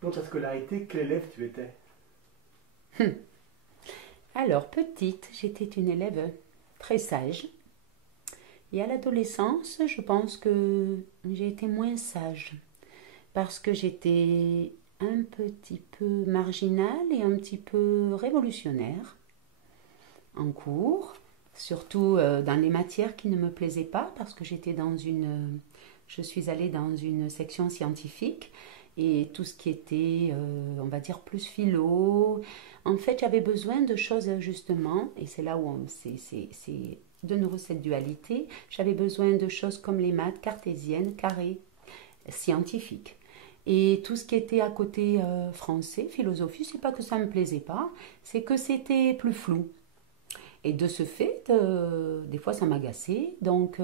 Pour ta scolarité, quel élève tu étais? Alors, petite, j'étais une élève très sage. Et à l'adolescence, je pense que j'ai été moins sage parce que j'étais un petit peu marginale et un petit peu révolutionnaire en cours, surtout dans les matières qui ne me plaisaient pas parce que je suis allée dans une section scientifique et tout ce qui était, on va dire, plus philo. En fait, j'avais besoin de choses justement, et c'est là où c'est de nouveau cette dualité. J'avais besoin de choses comme les maths cartésiennes, carrées, scientifiques. Et tout ce qui était à côté français, philosophie, c'est pas que ça me plaisait pas, c'est que c'était plus flou. Et de ce fait, des fois ça m'agaçait. Donc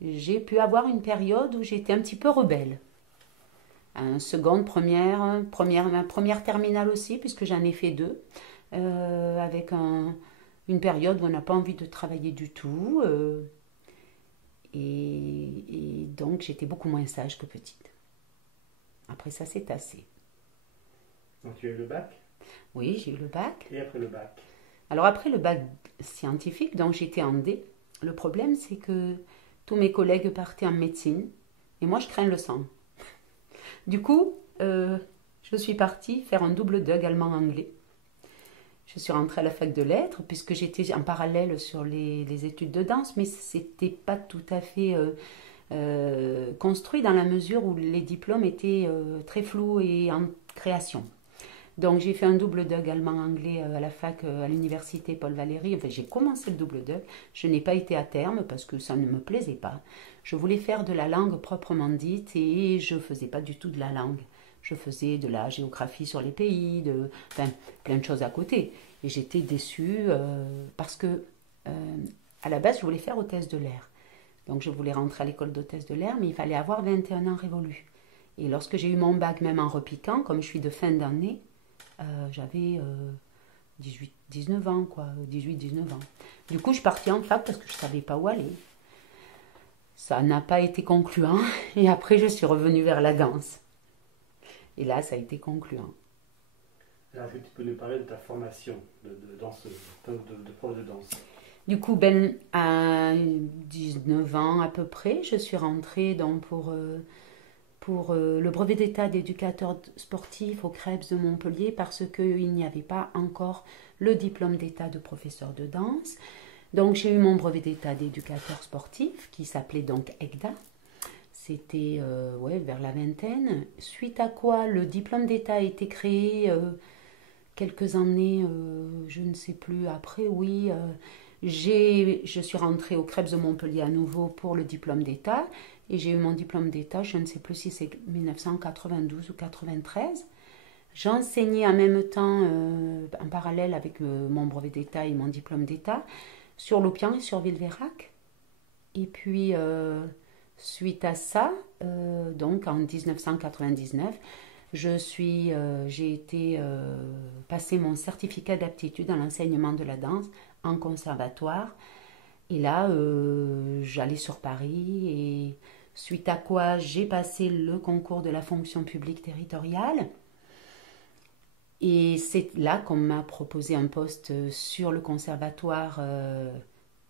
j'ai pu avoir une période où j'étais un petit peu rebelle. Seconde, ma première terminale aussi, puisque j'en ai fait deux, avec une période où on n'a pas envie de travailler du tout. Et donc j'étais beaucoup moins sage que petite. Après ça, c'est assez. Donc tu as eu le bac? Oui, j'ai eu le bac. Et après le bac? Alors après le bac scientifique, donc j'étais en D. Le problème, c'est que tous mes collègues partaient en médecine et moi, je crains le sang. Du coup, je suis partie faire un double DUG allemand-anglais. Je suis rentrée à la fac de lettres puisque j'étais en parallèle sur les études de danse, mais c'était pas tout à fait construit dans la mesure où les diplômes étaient très flous et en création. Donc j'ai fait un double DUG allemand-anglais à la fac, à l'université Paul Valéry. Enfin, j'ai commencé le double DUG. Je n'ai pas été à terme parce que ça ne me plaisait pas. Je voulais faire de la langue proprement dite et je ne faisais pas du tout de la langue. Je faisais de la géographie sur les pays, enfin, plein de choses à côté. Et j'étais déçue parce que à la base, je voulais faire hôtesse de l'air. Donc je voulais rentrer à l'école d'hôtesse de l'air, mais il fallait avoir 21 ans révolus. Et lorsque j'ai eu mon bac, même en repiquant, comme je suis de fin d'année, j'avais 19 ans, quoi, 18-19 ans. Du coup, je suis partie en fac parce que je ne savais pas où aller. Ça n'a pas été concluant. Et après, je suis revenue vers la danse. Et là, ça a été concluant. Alors, est-ce que tu peux nous parler de ta formation de danseuse, de prof de danse? Du coup, à 19 ans à peu près, je suis rentrée donc pour le brevet d'état d'éducateur sportif au CREPS de Montpellier parce qu'il n'y avait pas encore le diplôme d'état de professeur de danse. Donc j'ai eu mon brevet d'état d'éducateur sportif qui s'appelait donc EGDA. C'était ouais, vers la vingtaine. Suite à quoi le diplôme d'état a été créé quelques années, je ne sais plus, après, oui. Je suis rentrée au CREPS de Montpellier à nouveau pour le diplôme d'état. Et j'ai eu mon diplôme d'état, je ne sais plus si c'est 1992 ou 93. J'enseignais en même temps, en parallèle avec mon brevet d'état et mon diplôme d'état, sur Lopian et sur Villeveyrac. Et puis, suite à ça, donc en 1999, j'ai été passer mon certificat d'aptitude à l'enseignement de la danse en conservatoire. Et là, j'allais sur Paris et suite à quoi j'ai passé le concours de la fonction publique territoriale. Et c'est là qu'on m'a proposé un poste sur le conservatoire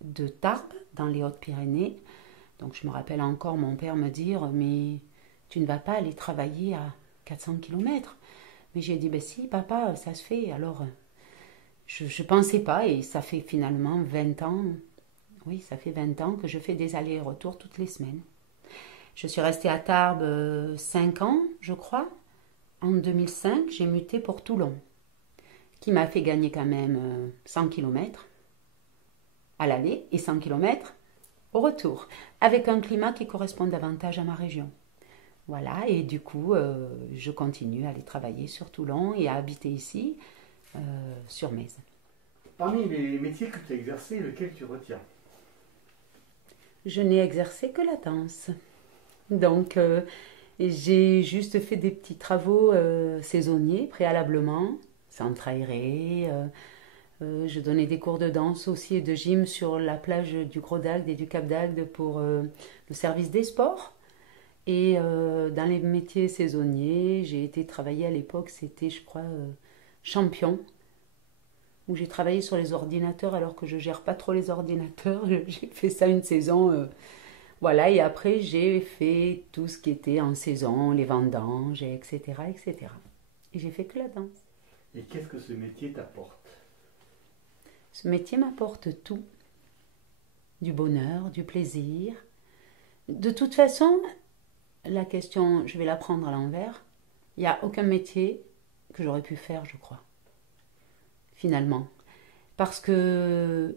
de Tarbes, dans les Hautes-Pyrénées. Donc je me rappelle encore mon père me dire, mais tu ne vas pas aller travailler à 400 km. Mais j'ai dit, ben si, papa, ça se fait. Alors, je ne pensais pas et ça fait finalement 20 ans. Oui, ça fait 20 ans que je fais des allers-retours toutes les semaines. Je suis restée à Tarbes 5 ans, je crois. En 2005, j'ai muté pour Toulon, qui m'a fait gagner quand même 100 km à l'aller et 100 km au retour, avec un climat qui correspond davantage à ma région. Voilà, et du coup, je continue à aller travailler sur Toulon et à habiter ici, sur Metz. Parmi les métiers que tu as exercés, lequel tu retiens? Je n'ai exercé que la danse. Donc, j'ai juste fait des petits travaux saisonniers préalablement, centre aéré. Je donnais des cours de danse aussi et de gym sur la plage du Gros d'Agde et du Cap d'Agde pour le service des sports. Et dans les métiers saisonniers, j'ai été travailler à l'époque, c'était je crois champion, où j'ai travaillé sur les ordinateurs alors que je gère pas trop les ordinateurs. J'ai fait ça une saison, voilà. Et après j'ai fait tout ce qui était en saison, les vendanges, etc., etc. Et j'ai fait que la danse. Et qu'est-ce que ce métier t'apporte? Ce métier m'apporte tout, du bonheur, du plaisir. De toute façon, la question, je vais la prendre à l'envers. Il n'y a aucun métier que j'aurais pu faire, je crois, finalement. Parce que,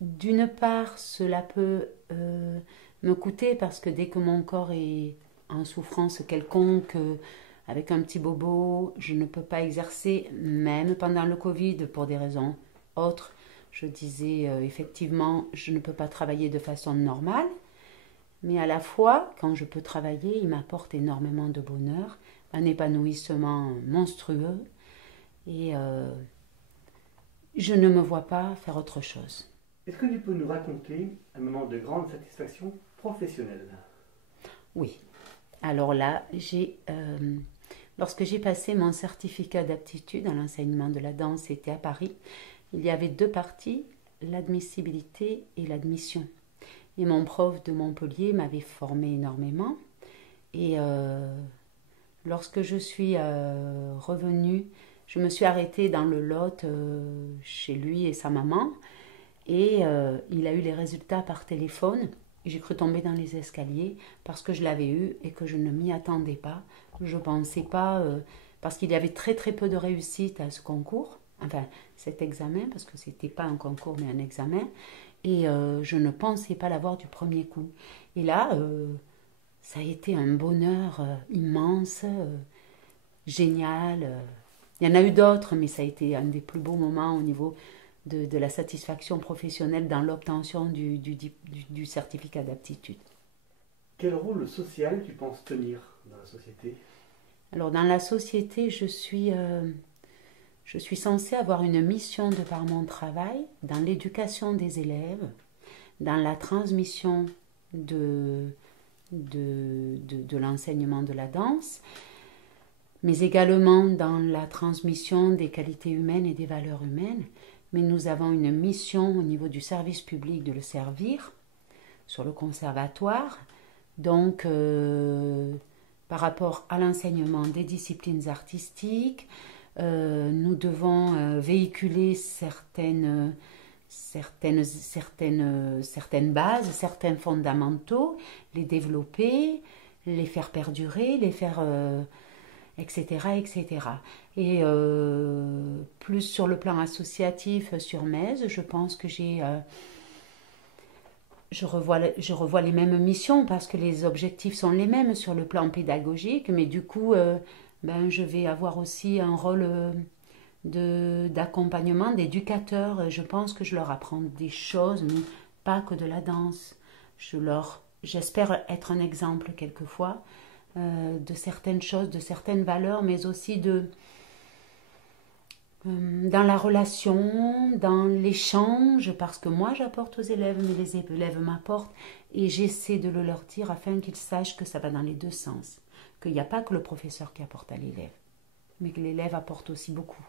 d'une part, cela peut me coûter, parce que dès que mon corps est en souffrance quelconque, avec un petit bobo, je ne peux pas exercer, même pendant le Covid, pour des raisons autres. Je disais, effectivement, je ne peux pas travailler de façon normale. Mais à la fois, quand je peux travailler, il m'apporte énormément de bonheur, un épanouissement monstrueux. Et je ne me vois pas faire autre chose. Est-ce que tu peux nous raconter un moment de grande satisfaction professionnelle? Oui. Alors là, lorsque j'ai passé mon certificat d'aptitude à l'enseignement de la danse, c'était à Paris, il y avait deux parties, l'admissibilité et l'admission. Et mon prof de Montpellier m'avait formé énormément. Et lorsque je suis revenue, je me suis arrêtée dans le Lot chez lui et sa maman. Et il a eu les résultats par téléphone. J'ai cru tomber dans les escaliers parce que je l'avais eu et que je ne m'y attendais pas. Je ne pensais pas, parce qu'il y avait très très peu de réussite à ce concours. Enfin, cet examen, parce que ce n'était pas un concours mais un examen. Et je ne pensais pas l'avoir du premier coup. Et là, ça a été un bonheur immense, génial. Il y en a eu d'autres, mais ça a été un des plus beaux moments au niveau de la satisfaction professionnelle dans l'obtention du certificat d'aptitude. Quel rôle social tu penses tenir dans la société? Alors, dans la société, je suis censée avoir une mission de par mon travail dans l'éducation des élèves, dans la transmission de l'enseignement de la danse, mais également dans la transmission des qualités humaines et des valeurs humaines. Mais nous avons une mission au niveau du service public de le servir sur le conservatoire. Donc, par rapport à l'enseignement des disciplines artistiques, nous devons véhiculer certaines bases, certains fondamentaux, les développer, les faire perdurer, les faire, etc., etc. Et plus sur le plan associatif sur Metz, je pense que je revois les mêmes missions parce que les objectifs sont les mêmes sur le plan pédagogique, mais du coup, je vais avoir aussi un rôle d'accompagnement, d'éducateur. Je pense que je leur apprends des choses, mais pas que de la danse. J'espère être un exemple quelquefois de certaines choses, de certaines valeurs, mais aussi dans la relation, dans l'échange, parce que moi j'apporte aux élèves, mais les élèves m'apportent, et j'essaie de le leur dire afin qu'ils sachent que ça va dans les deux sens, qu'il n'y a pas que le professeur qui apporte à l'élève, mais que l'élève apporte aussi beaucoup.